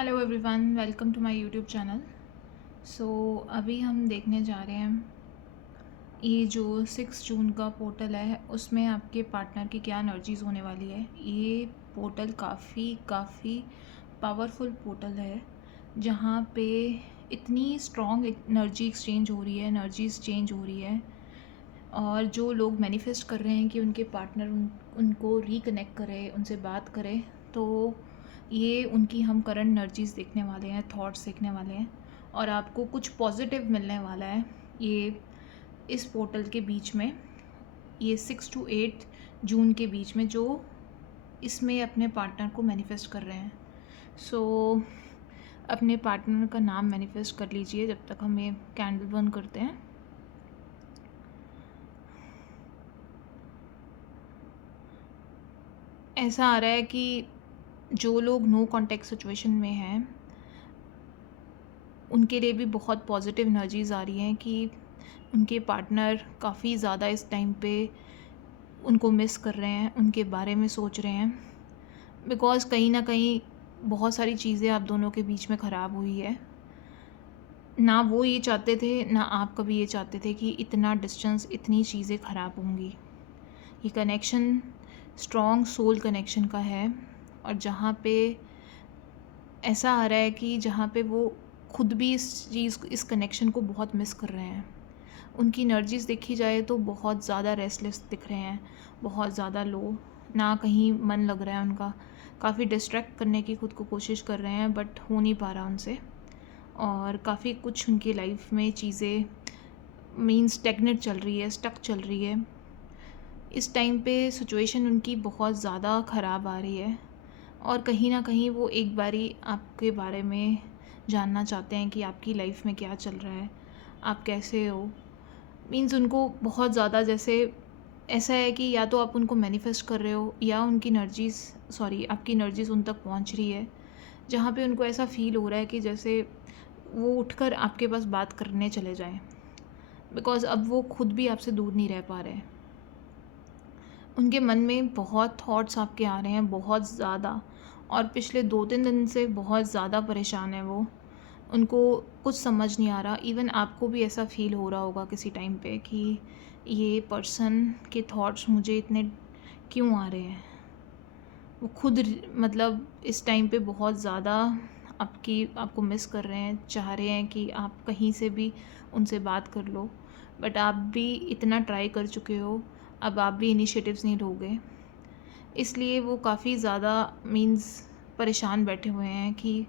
Hello everyone, welcome to my YouTube channel. So अभी हम देखने जा रहे हैं ये जो 6 जून का पोर्टल है उसमें आपके पार्टनर की क्या एनर्जीज़ होने वाली है। ये पोर्टल काफ़ी पावरफुल पोर्टल है जहाँ पे इतनी स्ट्रॉन्ग एनर्जी एक्सचेंज हो रही है, एनर्जीज चेंज हो रही है। और जो लोग मैनिफेस्ट कर रहे हैं कि उनके पार्टनर उनको रिकनेक्ट करे, उनसे बात करे, तो ये उनकी हम करंट एनर्जीज़ देखने वाले हैं, थॉट्स देखने वाले हैं और आपको कुछ पॉजिटिव मिलने वाला है ये इस पोर्टल के बीच में, ये 6 to 8 जून के बीच में, जो इसमें अपने पार्टनर को मैनिफेस्ट कर रहे हैं। सो अपने पार्टनर का नाम मैनिफेस्ट कर लीजिए जब तक हम ये कैंडल बंद करते हैं। ऐसा आ रहा है कि जो लोग नो कॉन्टैक्ट सिचुएशन में हैं उनके लिए भी बहुत पॉजिटिव एनर्जीज़ आ रही हैं कि उनके पार्टनर काफ़ी ज़्यादा इस टाइम पे उनको मिस कर रहे हैं, उनके बारे में सोच रहे हैं। बिकॉज़ कहीं ना कहीं बहुत सारी चीज़ें आप दोनों के बीच में ख़राब हुई है। ना वो ये चाहते थे, ना आप कभी ये चाहते थे कि इतना डिस्टेंस, इतनी चीज़ें ख़राब होंगी। ये कनेक्शन स्ट्रॉन्ग सोल कनेक्शन का है और जहाँ पे ऐसा आ रहा है कि जहाँ पे वो खुद भी इस कनेक्शन को बहुत मिस कर रहे हैं। उनकी एनर्जीज़ देखी जाए तो बहुत ज़्यादा रेस्टलेस दिख रहे हैं, बहुत ज़्यादा लो, ना कहीं मन लग रहा है उनका। काफ़ी डिस्ट्रैक्ट करने की खुद को कोशिश कर रहे हैं बट हो नहीं पा रहा उनसे। और काफ़ी कुछ उनकी लाइफ में चीज़ें मीन्स स्टैग्नेंट चल रही है, स्टक चल रही है। इस टाइम पे सिचुएशन उनकी बहुत ज़्यादा ख़राब आ रही है और कहीं ना कहीं वो एक बारी आपके बारे में जानना चाहते हैं कि आपकी लाइफ में क्या चल रहा है, आप कैसे हो। मीन्स उनको बहुत ज़्यादा जैसे ऐसा है कि या तो आप उनको मैनिफेस्ट कर रहे हो या उनकी एनर्जीज़ आपकी एनर्जीज़ उन तक पहुंच रही है जहाँ पे उनको ऐसा फ़ील हो रहा है कि जैसे वो उठकर आपके पास बात करने चले जाएं। बिकॉज़ अब वो खुद भी आपसे दूर नहीं रह पा रहे। उनके मन में बहुत थॉट्स आपके आ रहे हैं, बहुत ज़्यादा, और पिछले 2-3 दिन से बहुत ज़्यादा परेशान है वो। उनको कुछ समझ नहीं आ रहा। इवन आपको भी ऐसा फ़ील हो रहा होगा किसी टाइम पे कि ये पर्सन के थॉट्स मुझे इतने क्यों आ रहे हैं। वो खुद मतलब इस टाइम पे बहुत ज़्यादा आपको मिस कर रहे हैं, चाह रहे हैं कि आप कहीं से भी उनसे बात कर लो। बट आप भी इतना ट्राई कर चुके हो, अब आप भी इनिशिएटिव्स नहीं लोगे। इसलिए वो काफ़ी ज़्यादा मीन्स परेशान बैठे हुए हैं कि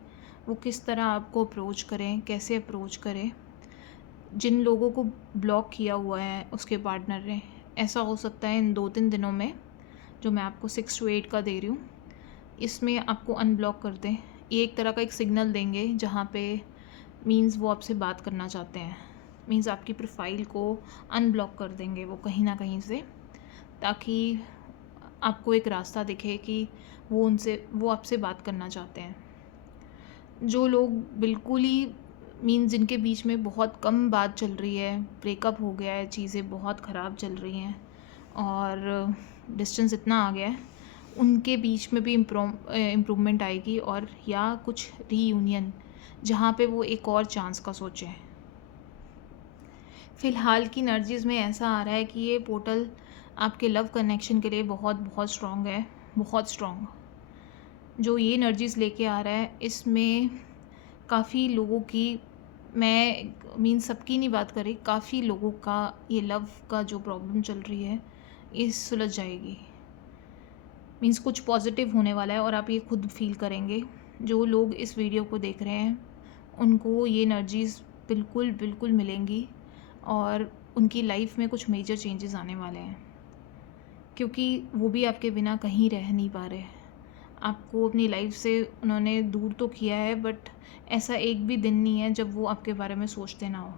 वो किस तरह आपको अप्रोच करें, कैसे अप्रोच करें। जिन लोगों को ब्लॉक किया हुआ है उसके पार्टनर ने, ऐसा हो सकता है इन 2-3 दिनों में जो मैं आपको 6 to 8 का दे रही हूँ, इसमें आपको अनब्लॉक कर दें। ये एक तरह का एक सिग्नल देंगे जहाँ पे मीन्स वो आपसे बात करना चाहते हैं। मीन्स आपकी प्रोफाइल को अनब्लॉक कर देंगे वो कहीं ना कहीं से, ताकि आपको एक रास्ता दिखे कि वो आपसे बात करना चाहते हैं। जो लोग बिल्कुल ही मीन्स जिनके बीच में बहुत कम बात चल रही है, ब्रेकअप हो गया है, चीज़ें बहुत ख़राब चल रही हैं और डिस्टेंस इतना आ गया है, उनके बीच में भी इम्प्रूवमेंट आएगी और या कुछ रीयूनियन जहाँ पे वो एक और चांस का सोचें। फ़िलहाल की एनर्जीज़ में ऐसा आ रहा है कि ये पोर्टल आपके लव कनेक्शन के लिए बहुत बहुत स्ट्रॉन्ग है, बहुत स्ट्रॉन्ग। जो ये एनर्जीज़ लेके आ रहा है इसमें काफ़ी लोगों की, मैं मीन्स सबकी नहीं बात कर रही, काफ़ी लोगों का ये लव का जो प्रॉब्लम चल रही है ये सुलझ जाएगी। मीन्स कुछ पॉजिटिव होने वाला है और आप ये खुद फील करेंगे। जो लोग इस वीडियो को देख रहे हैं उनको ये एनर्जीज़ बिल्कुल बिल्कुल मिलेंगी और उनकी लाइफ में कुछ मेजर चेंजेस आने वाले हैं, क्योंकि वो भी आपके बिना कहीं रह नहीं पा रहे। आपको अपनी लाइफ से उन्होंने दूर तो किया है बट ऐसा एक भी दिन नहीं है जब वो आपके बारे में सोचते ना हो।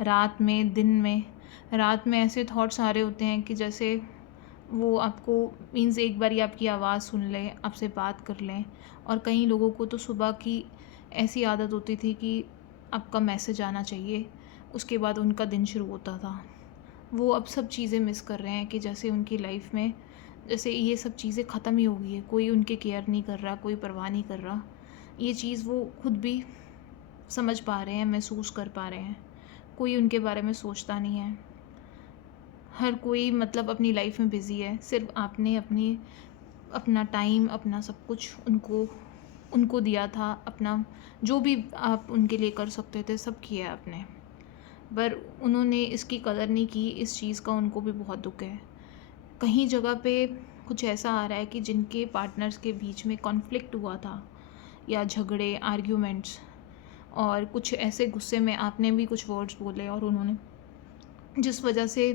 रात में, दिन में, रात में ऐसे थॉट्स आ रहे होते हैं कि जैसे वो आपको मीन्स एक बार ही आपकी आवाज़ सुन लें, आपसे बात कर लें। और कई लोगों को तो सुबह की ऐसी आदत होती थी कि आपका मैसेज आना चाहिए, उसके बाद उनका दिन शुरू होता था। वो अब सब चीज़ें मिस कर रहे हैं कि जैसे उनकी लाइफ में जैसे ये सब चीज़ें ख़त्म ही हो गई है, कोई उनके केयर नहीं कर रहा, कोई परवाह नहीं कर रहा। ये चीज़ वो खुद भी समझ पा रहे हैं, महसूस कर पा रहे हैं। कोई उनके बारे में सोचता नहीं है। हर कोई मतलब अपनी लाइफ में बिज़ी है। सिर्फ़ आपने अपना टाइम, अपना सब कुछ उनको उनको दिया था। अपना जो भी आप उनके लिए कर सकते थे, सब किया आपने। पर उन्होंने इसकी कदर नहीं की, इस चीज़ का उनको भी बहुत दुःख है। कहीं जगह पे कुछ ऐसा आ रहा है कि जिनके पार्टनर्स के बीच में कॉन्फ्लिक्ट हुआ था या झगड़े, आर्ग्यूमेंट्स, और कुछ ऐसे गुस्से में आपने भी कुछ वर्ड्स बोले और उन्होंने, जिस वजह से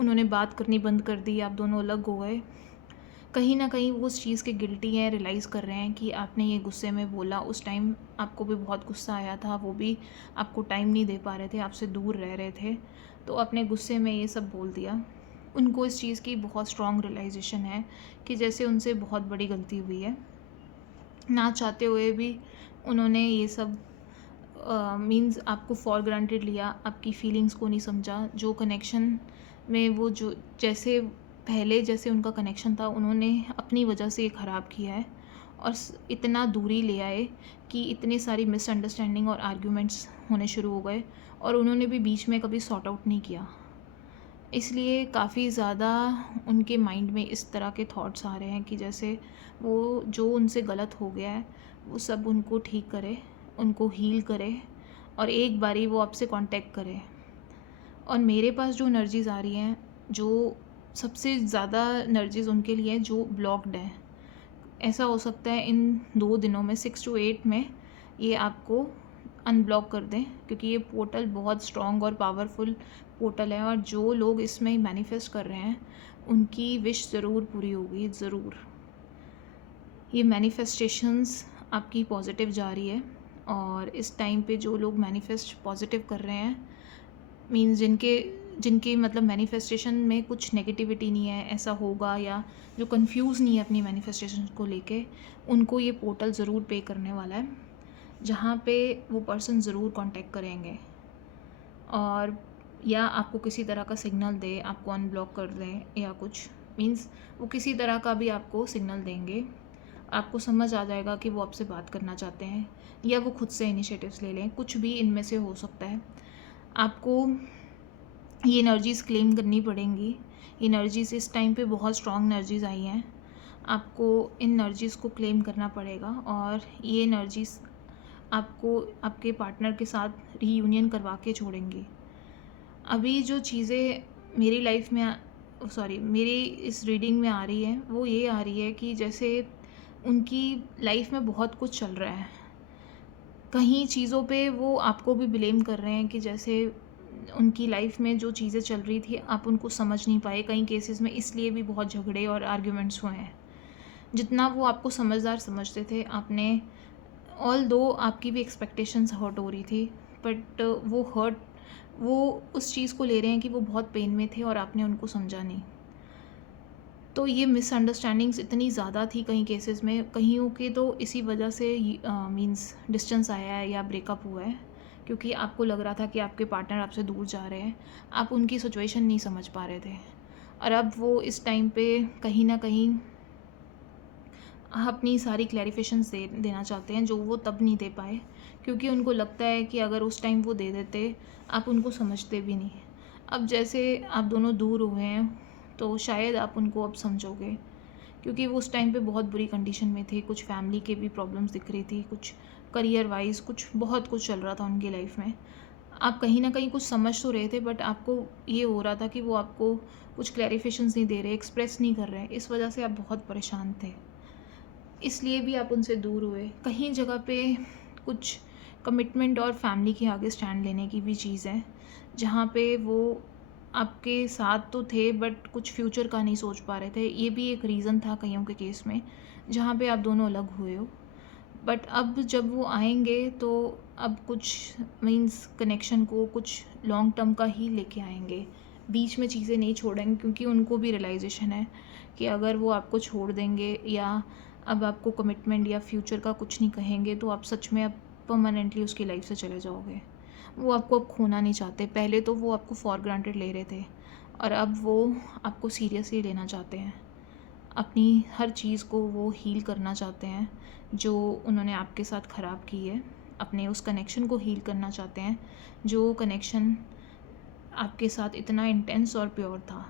उन्होंने बात करनी बंद कर दी, आप दोनों अलग हो गए। कहीं न कहीं वो उस चीज़ के गिल्टी हैं, रियलाइज़ कर रहे हैं कि आपने ये गुस्से में बोला। उस टाइम आपको भी बहुत गुस्सा आया था, वो भी आपको टाइम नहीं दे पा रहे थे, आपसे दूर रह रहे थे, तो अपने गुस्से में ये सब बोल दिया। उनको इस चीज़ की बहुत स्ट्रॉन्ग रियलाइज़ेशन है कि जैसे उनसे बहुत बड़ी गलती हुई है। ना चाहते हुए भी उन्होंने ये सब मीन्स आपको फॉर ग्रांटेड लिया, आपकी फीलिंग्स को नहीं समझा। जो कनेक्शन में वो जो जैसे पहले जैसे उनका कनेक्शन था, उन्होंने अपनी वजह से ये ख़राब किया है और इतना दूरी ले आए कि इतनी सारी मिसअंडरस्टैंडिंग और आर्ग्यूमेंट्स होने शुरू हो गए, और उन्होंने भी बीच में कभी सॉर्ट आउट नहीं किया। इसलिए काफ़ी ज़्यादा उनके माइंड में इस तरह के थॉट्स आ रहे हैं कि जैसे वो जो उनसे गलत हो गया है वो सब उनको ठीक करे, उनको हील करे, और एक बारी वो आपसे कांटेक्ट करे। और मेरे पास जो एनर्जीज़ आ रही हैं, जो सबसे ज़्यादा एनर्जीज़ उनके लिए हैं जो ब्लॉक्ड हैं। ऐसा हो सकता है इन 2 दिनों में, 6 to 8 में, ये आपको अनब्लॉक कर दें, क्योंकि ये पोर्टल बहुत स्ट्रॉन्ग और पावरफुल पोर्टल है, और जो लोग इसमें मैनिफेस्ट कर रहे हैं उनकी विश ज़रूर पूरी होगी, ज़रूर। ये मैनिफेस्टेशंस आपकी पॉजिटिव जा रही है, और इस टाइम पे जो लोग मैनिफेस्ट पॉजिटिव कर रहे हैं, मीन्स जिनके जिनके मतलब मैनिफेस्टेशन में कुछ नेगेटिविटी नहीं है, ऐसा होगा, या जो कंफ्यूज नहीं है अपनी मैनिफेस्टेशन को लेके, उनको ये पोर्टल ज़रूर पे करने वाला है, जहाँ पे वो पर्सन ज़रूर कांटेक्ट करेंगे, और या आपको किसी तरह का सिग्नल दे, आपको अनब्लॉक कर दें, या कुछ मीन्स वो किसी तरह का भी आपको सिग्नल देंगे। आपको समझ आ जाएगा कि वो आपसे बात करना चाहते हैं, या वो खुद से इनिशिएटिव्स ले लें, कुछ भी इनमें से हो सकता है। आपको ये एनर्जीज़ क्लेम करनी पड़ेंगी। एनर्जीज़ इस टाइम पे बहुत स्ट्रॉन्ग एनर्जीज़ आई हैं, आपको इन एनर्जीज़ को क्लेम करना पड़ेगा, और ये एनर्जीज़ आपको आपके पार्टनर के साथ रीयूनियन करवा के छोड़ेंगी। अभी जो चीज़ें मेरी लाइफ में सॉरी मेरी इस रीडिंग में आ रही है, वो ये आ रही है कि जैसे उनकी लाइफ में बहुत कुछ चल रहा है। कहीं चीज़ों पे वो आपको भी ब्लेम कर रहे हैं कि जैसे उनकी लाइफ में जो चीज़ें चल रही थी आप उनको समझ नहीं पाए, कई केसेस में इसलिए भी बहुत झगड़े और आर्ग्यूमेंट्स हुए हैं। जितना वो आपको समझदार समझते थे, आपने ऑल दो आपकी भी एक्सपेक्टेशंस हर्ट हो रही थी, बट वो उस चीज़ को ले रहे हैं कि वो बहुत पेन में थे और आपने उनको समझा नहीं। तो ये मिसअंडरस्टैंडिंग्स इतनी ज़्यादा थी कई केसेस में, कईयों के तो इसी वजह से मींस डिस्टेंस आया है या ब्रेकअप हुआ है, क्योंकि आपको लग रहा था कि आपके पार्टनर आपसे दूर जा रहे हैं, आप उनकी सिचुएशन नहीं समझ पा रहे थे, और अब वो इस टाइम पे कहीं ना कहीं अपनी सारी क्लैरिफिकेशंस देना चाहते हैं, जो वो तब नहीं दे पाए, क्योंकि उनको लगता है कि अगर उस टाइम वो दे देते, आप उनको समझते भी नहीं। अब जैसे आप दोनों दूर हुए हैं, तो शायद आप उनको अब समझोगे, क्योंकि वो उस टाइम पे बहुत बुरी कंडीशन में थे, कुछ फैमिली के भी प्रॉब्लम्स दिख रही थी, कुछ करियर वाइज कुछ बहुत कुछ चल रहा था उनकी लाइफ में। आप कहीं ना कहीं कुछ समझ तो रहे थे, बट आपको ये हो रहा था कि वो आपको कुछ क्लैरिफिकेशंस नहीं दे रहे, एक्सप्रेस नहीं कर रहे, इस वजह से आप बहुत परेशान थे, इसलिए भी आप उनसे दूर हुए। कहीं जगह पे कुछ कमिटमेंट और फैमिली के आगे स्टैंड लेने की भी चीज़ है, जहाँ पे वो आपके साथ तो थे बट कुछ फ्यूचर का नहीं सोच पा रहे थे। ये भी एक रीज़न था कईयों के केस में, जहाँ पे आप दोनों अलग हुए हो। बट अब जब वो आएंगे तो अब कुछ मीन्स कनेक्शन को कुछ लॉन्ग टर्म का ही लेके आएंगे, बीच में चीज़ें नहीं छोड़ेंगे, क्योंकि उनको भी रियलाइजेशन है कि अगर वो आपको छोड़ देंगे या अब आपको कमिटमेंट या फ्यूचर का कुछ नहीं कहेंगे, तो आप सच में अब परमानेंटली उसकी लाइफ से चले जाओगे। वो आपको अब खोना नहीं चाहते। पहले तो वो आपको फॉर ग्रांटेड ले रहे थे, और अब वो आपको सीरियसली लेना चाहते हैं। अपनी हर चीज़ को वो हील करना चाहते हैं जो उन्होंने आपके साथ ख़राब की है। अपने उस कनेक्शन को हील करना चाहते हैं जो कनेक्शन आपके साथ इतना इंटेंस और प्योर था।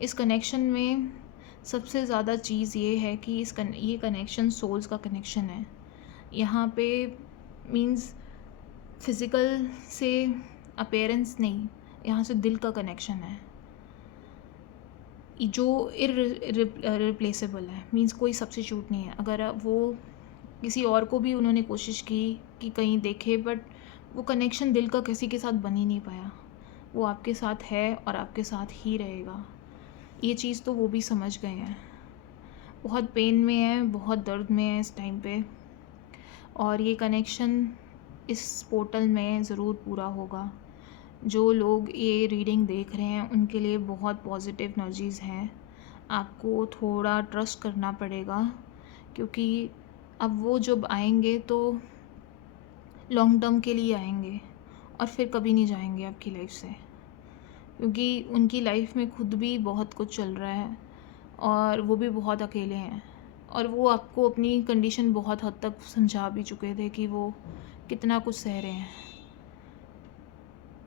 इस कनेक्शन में सबसे ज़्यादा चीज़ ये है कि ये कनेक्शन सोल्स का कनेक्शन है। यहाँ पे मीन्स फिज़िकल से अपीयरेंस नहीं, यहाँ से दिल का कनेक्शन है जो इररिप्लेसेबल है। मीन्स कोई सब्स्टिट्यूट नहीं है। अगर वो किसी और को भी उन्होंने कोशिश की कि कहीं देखे, बट वो कनेक्शन दिल का किसी के साथ बन ही नहीं पाया। वो आपके साथ है और आपके साथ ही रहेगा। ये चीज़ तो वो भी समझ गए हैं। बहुत पेन में है, बहुत दर्द में है इस टाइम पे, और ये कनेक्शन इस पोर्टल में ज़रूर पूरा होगा। जो लोग ये रीडिंग देख रहे हैं उनके लिए बहुत पॉजिटिव एनर्जीज़ हैं। आपको थोड़ा ट्रस्ट करना पड़ेगा, क्योंकि अब वो जब आएंगे तो लॉन्ग टर्म के लिए आएंगे और फिर कभी नहीं जाएंगे आपकी लाइफ से, क्योंकि उनकी लाइफ में खुद भी बहुत कुछ चल रहा है और वो भी बहुत अकेले हैं। और वो आपको अपनी कंडीशन बहुत हद तक समझा भी चुके थे कि वो कितना कुछ सह रहे हैं।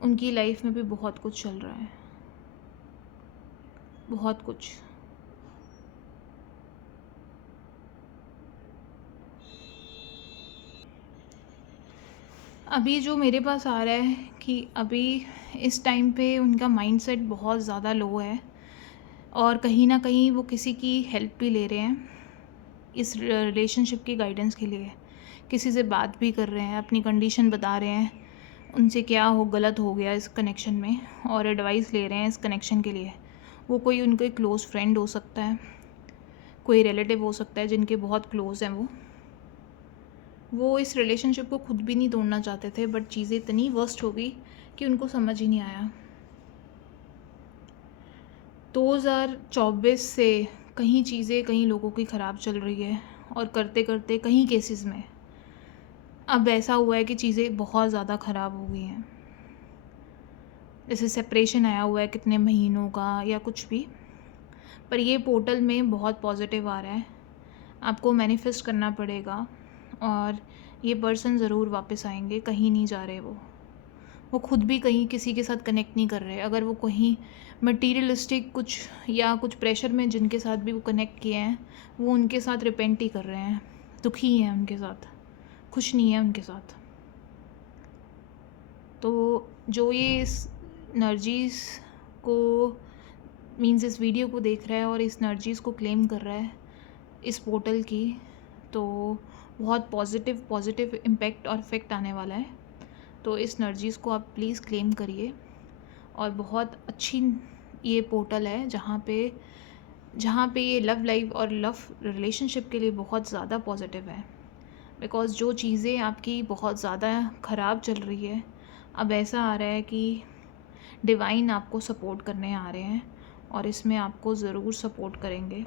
उनकी लाइफ में भी बहुत कुछ चल रहा है, बहुत कुछ। अभी जो मेरे पास आ रहा है कि अभी इस टाइम पे उनका माइंडसेट बहुत ज़्यादा लो है और कहीं ना कहीं वो किसी की हेल्प भी ले रहे हैं इस रिलेशनशिप की गाइडेंस के लिए। किसी से बात भी कर रहे हैं, अपनी कंडीशन बता रहे हैं, उनसे क्या गलत हो गया इस कनेक्शन में, और एडवाइस ले रहे हैं इस कनेक्शन के लिए। वो कोई उनके क्लोज़ फ्रेंड हो सकता है, कोई रिलेटिव हो सकता है जिनके बहुत क्लोज़ हैं वो इस रिलेशनशिप को खुद भी नहीं तोड़ना चाहते थे, बट चीज़ें इतनी वर्स्ट हो गई कि उनको समझ ही नहीं आया। 2024 से कहीं चीज़ें कहीं लोगों की ख़राब चल रही है, और करते करते कहीं केसेस में अब ऐसा हुआ है कि चीज़ें बहुत ज़्यादा ख़राब हो गई हैं। जैसे सेपरेशन आया हुआ है कितने महीनों का या कुछ भी, पर ये पोर्टल में बहुत पॉजिटिव आ रहा है। आपको मैनिफेस्ट करना पड़ेगा और ये पर्सन ज़रूर वापस आएंगे, कहीं नहीं जा रहे वो खुद भी कहीं किसी के साथ कनेक्ट नहीं कर रहे। अगर वो कहीं मटीरियलिस्टिक कुछ या कुछ प्रेशर में जिनके साथ भी वो कनेक्ट किए हैं, वो उनके साथ रिपेंट ही कर रहे हैं, दुखी हैं उनके साथ, खुश नहीं है उनके साथ। तो जो ये इस एनर्जीज़ को मीन्स इस वीडियो को देख रहा है और इस एनर्जीज़ को क्लेम कर रहा है इस पोर्टल की, तो बहुत पॉजिटिव इम्पैक्ट और इफ़ेक्ट आने वाला है। तो इस एनर्जीज़ को आप प्लीज़ क्लेम करिए। और बहुत अच्छी ये पोर्टल है जहाँ पे ये लव लाइफ और लव रिलेशनशिप के लिए बहुत ज़्यादा पॉजिटिव है। बिकॉज़ जो चीज़ें आपकी बहुत ज़्यादा ख़राब चल रही है, अब ऐसा आ रहा है कि डिवाइन आपको सपोर्ट करने आ रहे हैं और इसमें आपको ज़रूर सपोर्ट करेंगे।